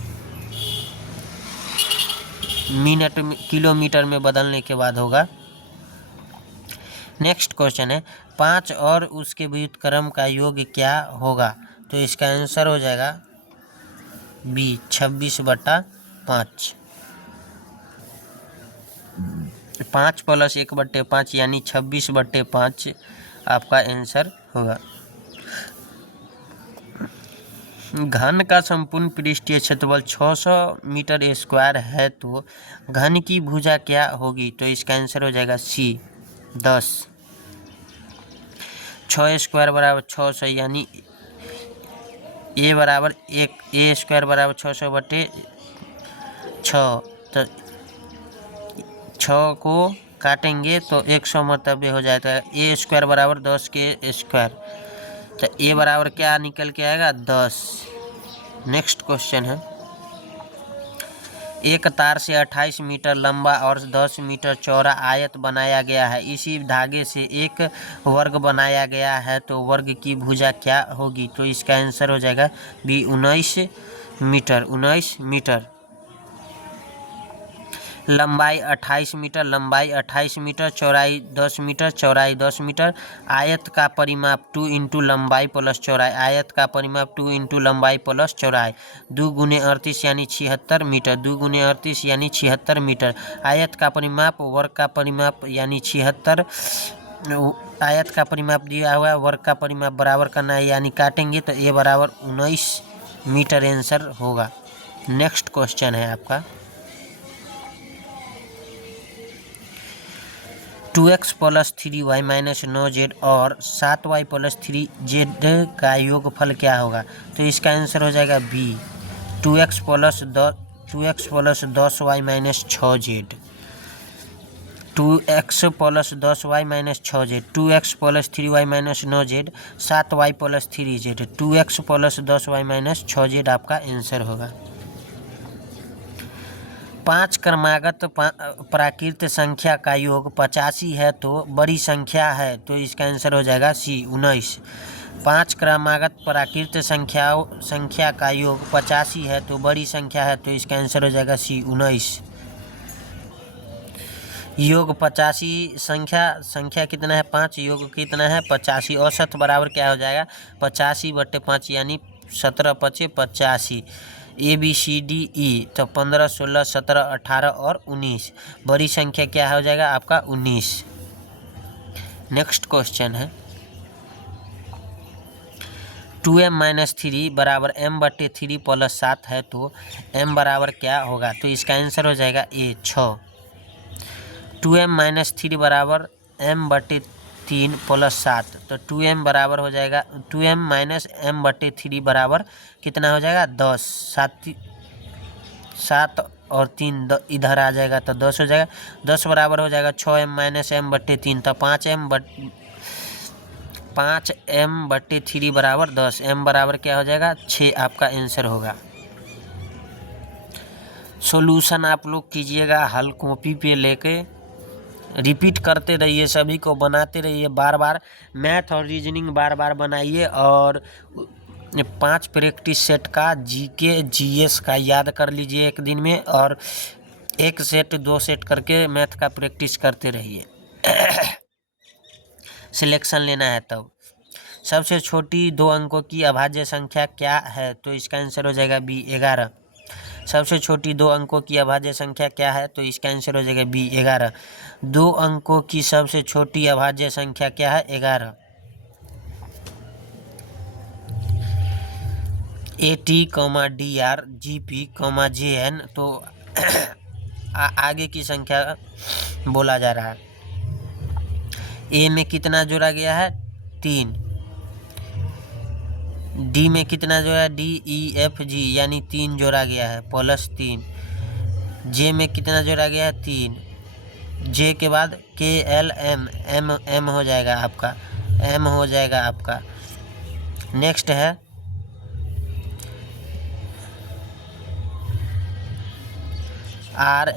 मिनट में किलोमीटर में बदलने के बाद होगा। नेक्स्ट क्वेश्चन है 5 और उसके व्युत्क्रम का योग क्या होगा? तो इसका आंसर हो जाएगा बी 26/5। 5 + 1/5 यानी 26/5 आपका आंसर होगा। घन का संपूर्ण पृष्ठीय क्षेत्रफल 600 मीटर स्क्वायर है, तो घन की भुजा क्या होगी? तो इसका आंसर हो जाएगा सी 10। 6 स्क्वायर बराबर 600, यानी ए बराबर 1, ए स्क्वायर बराबर 600/6, तो 6 को काटेंगे तो 100 मरतबे हो जाता है। ए स्क्वायर बराबर 10 के स्क्वायर, तो ए बराबर क्या निकल के आएगा? 10। नेक्स्ट क्वेश्चन है एक तार से 28 मीटर लंबा और 10 मीटर चौड़ा आयत बनाया गया है, इसी धागे से एक वर्ग बनाया गया है, तो वर्ग की भुजा क्या होगी? तो इसका आंसर हो जाएगा बी 19 मीटर। 19 मीटर। लंबाई 28 मीटर, लंबाई 28 मीटर, चौड़ाई 10 मीटर, चौड़ाई 10 मीटर। आयत का परिमाप 2 × लंबाई प्लस चौड़ाई, आयत का परिमाप 2 × लंबाई प्लस चौड़ाई। 2 × 38 यानी 76 मीटर, 2 × 38 यानी 76 मीटर। आयत का परिमाप, वर्ग का परिमाप यानी 76, आयत का परिमाप दिया हुआ है, वर्ग का परिमाप बराबर करना है, यानी काटेंगे तो ए बराबर 19 मीटर आंसर होगा। नेक्स्ट क्वेश्चन है आपका 2x + 3y - 9z और 7y + 3z का योगफल क्या होगा? तो इसका आंसर हो जाएगा B 2x + 10y - 6z। 2x + 10y - 6z, 2x + 3y - 9z, 7y + 3z, 2x + 10y - 6z आपका आंसर होगा। 5 क्रमागत प्राकृत संख्या का योग 85 है, तो बड़ी संख्या है, तो इसका आंसर हो जाएगा सी 19। 5 क्रमागत प्राकृत संख्या का योग 85 है, तो बड़ी संख्या है, तो इसका आंसर हो जाएगा सी 19। योग 85, संख्या कितना है? 5, योग कितना है? 85। औसत बराबर क्या हो जाएगा? 85/5 यानी 17 × 5 = 85, ABCDE, तो 15, 16, 17, 18 और 19। बड़ी संख्या क्या हो जाएगा आपका 19। नेक्स्ट क्वेश्चन है 2m-3 बराबर m/3 प्लस 7 है तो m बराबर क्या होगा? तो इसका आंसर हो जाएगा A 6। 2m-3 बराबर m/3 प्लस 7, तो 2m बराबर हो जाएगा 2m - m/3 बराबर कितना हो जाएगा 10। 7 और 3 इधर आ जाएगा तो 10 हो जाएगा। 10 बराबर हो जाएगा 6m - m/3, तो 5m/3 बराबर 10। m बराबर क्या हो जाएगा 6 आपका आंसर होगा। सॉल्यूशन आप लोग कीजिएगा, हल कॉपी पे लेके रिपीट करते रहिए, सभी को बनाते रहिए बार बार। मैथ और रीजनिंग बार बार बनाइए और 5 प्रैक्टिस सेट का जीके जीएस का याद कर लीजिए एक दिन में, और 1 सेट 2 सेट करके मैथ का प्रैक्टिस करते रहिए। सिलेक्शन लेना है तब। सबसे छोटी 2 अंकों की अभाज्य संख्या क्या है? तो इसका आंसर हो जाएगा B 11। सबसे छोटी 2 अंकों की अभाज्य संख्या क्या है? तो इसका आंसर हो जाएगा B 11। 2 अंकों की सबसे छोटी अभाज्य संख्या क्या है? 11। AT, DR, GP, JN, तो आगे की संख्या बोला जा रहा है। A में कितना जोड़ा गया है? 3। D में कितना जोड़ा है? D, E, F, G, यानी 3 जोड़ा गया है प्लस 3। J में कितना जोड़ा गया है? 3। J के बाद K, L, M हो जाएगा आपका, M हो जाएगा आपका। नेक्स्ट है R,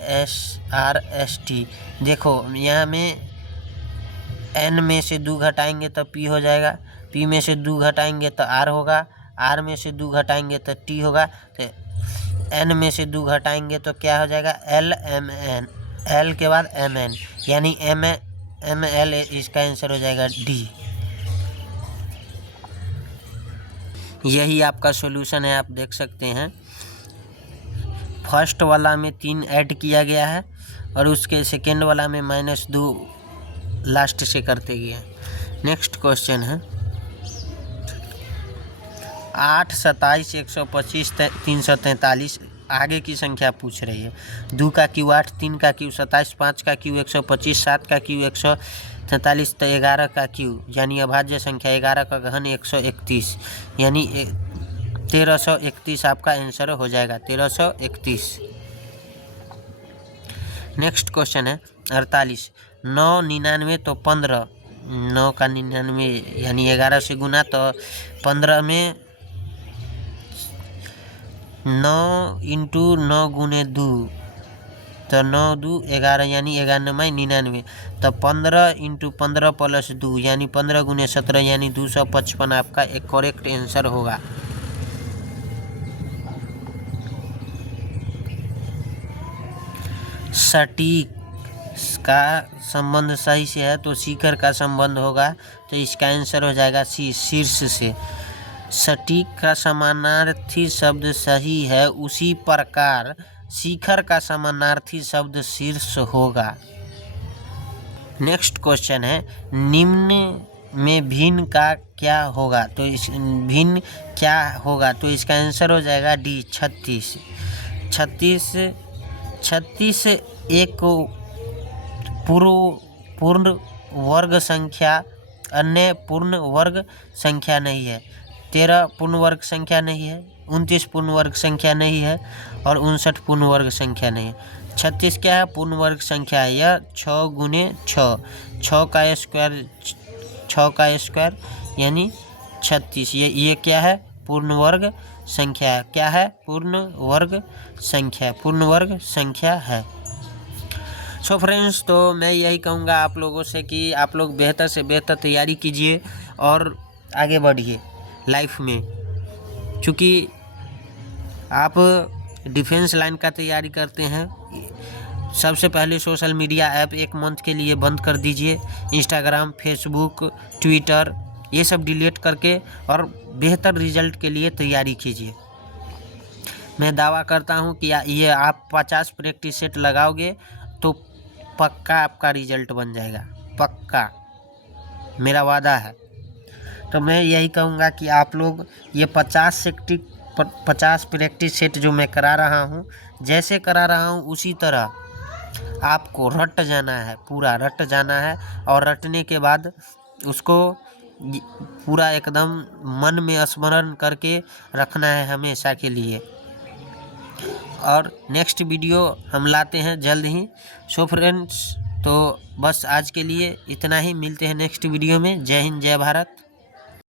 S, T। देखो यहाँ में N में से 2 घटाएंगे तो P हो जाएगा, P में से 2 घटाएंगे तो R होगा, R में से 2 घटाएंगे तो T होगा, तो N में से 2 घटाएंगे तो क्या हो जाएगा? L, M, N। L के बाद M, N, यानी M, L, इसका आंसर हो जाएगा D। यही आपका सॉल्यूशन है, आप देख सकते हैं। फर्स्ट वाला में 3 ऐड किया गया है और उसके सेकेंड वाला में -2 लास्ट से करते गए। नेक्स्ट क्वेश्चन है 8, 27, 125, 343 आगे की संख्या पूछ रही है। 2 का क्यू 8, 3 का क्यू 27, 5 का क्यू 125, 7 का क्यू 143, तो 11 का क्यू यानी अभाज्य संख्या 11 का घन 131, यानी 1331 आपका आंसर हो जाएगा, 1331। नेक्स्ट क्वेश्चन है 48। 9, 99 तो 15, 9 का 99 यानी 11 से गुना, तो 15 में 9 × 9 × 2, तो 9 2 11 यानी 11 99, तो 15 × 15 प्लस 2 यानी 15 × 17 यानी 255 आपका एक करेक्ट आंसर होगा। सटीक का संबंध सही से है तो शिखर का संबंध होगा, तो इसका आंसर हो जाएगा सी, शीर्ष से। सटीक का समानार्थी शब्द सही है, उसी प्रकार शिखर का समानार्थी शब्द शीर्ष होगा। नेक्स्ट क्वेश्चन है निम्न में भिन्न का क्या होगा? तो इस भिन्न क्या होगा? तो इसका आंसर हो जाएगा डी, 36। 36 एक पूर्ण वर्ग संख्या, अन्य पूर्ण वर्ग संख्या नहीं है। 13 पूर्ण वर्ग संख्या नहीं है, 29 पूर्ण वर्ग संख्या नहीं है और 59 पूर्ण वर्ग संख्या नहीं है। 36 क्या है? पूर्ण वर्ग संख्या है। यह 6 × 6, 6 का स्क्वायर यानी 36। ये क्या है? पूर्ण वर्ग संख्या। क्या है? पूर्ण वर्ग संख्या, पूर्ण वर्ग संख्या है। सो फ्रेंड्स, तो मैं यही कहूँगा आप लोगों से कि आप लोग बेहतर से बेहतर तैयारी कीजिए और आगे बढ़िए लाइफ में, क्योंकि आप डिफेंस लाइन का तैयारी करते हैं। सबसे पहले सोशल मीडिया ऐप 1 मंथ के लिए बंद कर दीजिए। इंस्टाग्राम, फेसबुक, ट्विटर ये सब डिलीट करके और बेहतर रिजल्ट के लिए तैयारी कीजिए। मैं दावा करता हूँ कि ये आप 50 प्रैक्टिस सेट लगाओगे तो पक्का आपका रिजल्ट बन जाएगा, पक्का, मेरा वादा है। तो मैं यही कहूँगा कि आप लोग ये 50 प्रैक्टिस सेट जो मैं करा रहा हूँ, जैसे करा रहा हूँ उसी तरह आपको रट जाना है, पूरा रट जाना है। और रटने के बाद उसको पूरा एकदम मन में स्मरण करके रखना है हमेशा के लिए। और नेक्स्ट वीडियो हम लाते हैं जल्द ही। सो फ्रेंड्स, तो बस आज के लिए इतना ही, मिलते हैं नेक्स्ट वीडियो में। जय हिंद, जय भारत।